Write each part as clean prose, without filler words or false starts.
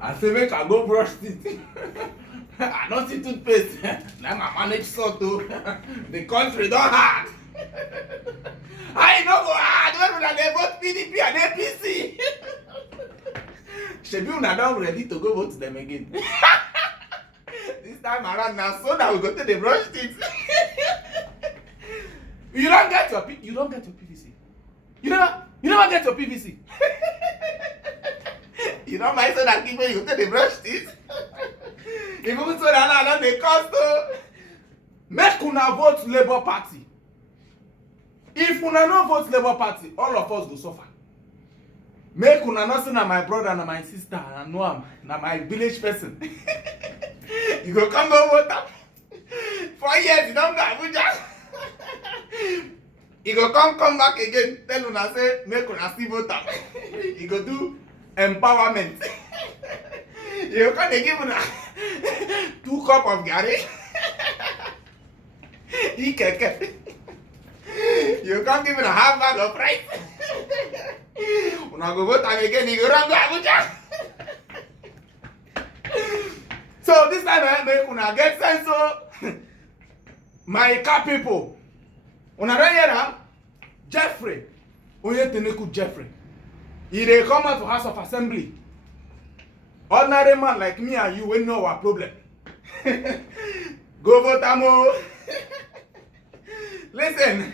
I say make I go brush teeth. I don't see toothpaste. Now I manage so too. The country don't hard. I no go hard when they vote PDP and APC. Shebi una don ready to go vote them again. This time around now, so that we go to the brush teeth. You don't get your PVC. You never get your PVC. You don't mind so that people you go to the brush teeth. Even so that now they cost to make una vote Labour Party. If una no vote Labour Party, all of us go suffer. Make una not say na my brother, na my sister, I know am, na my village person. You go come go vote am. 4 years you don't go Abuja. You go come back again, tell una say make una still vote am. You go do empowerment. You come dey give una 2 cup of garri. Ikeke. You come give una half bag of rice. Una go vote am again, you go run go Abuja. So this time I make una get sense. So my car people, una don hear am? Jeffrey Onyeteneku Jeffrey, he dey come out for House of Assembly. Ordinary man like me and you wey know our problem. Go vote am o. Listen,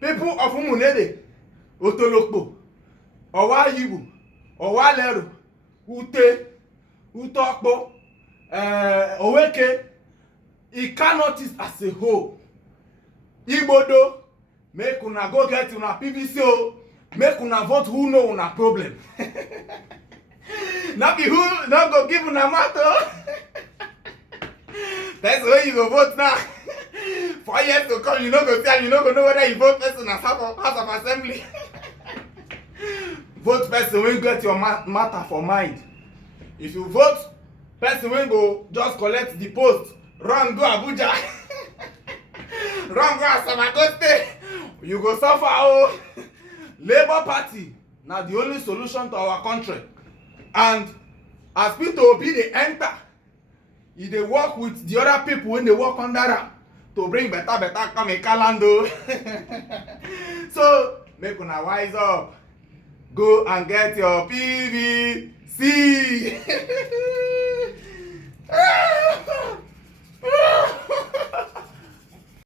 people of Umunede, Otolokpo, Owa Yibu, Owa Lero, Ute, Utokpo, Oweke, Ikanotis as a whole. Igbodo, make una go get una PVC o, make una vote who know una problem. Not be who not go give una matter. That's the way you go vote now. 4 years to come, you no go see and you no go know whether you vote person as House of Assembly. Vote person when get your matter for mind. If you vote person when go just collect the post, run go Abuja. Run go Asamago State. You go suffer oh. Labour Party now the only solution to our country. And as Peter Obi they enter, they work with the other people when they work under am to bring better come in Kalando. So make una wise up. Go and get your PVC.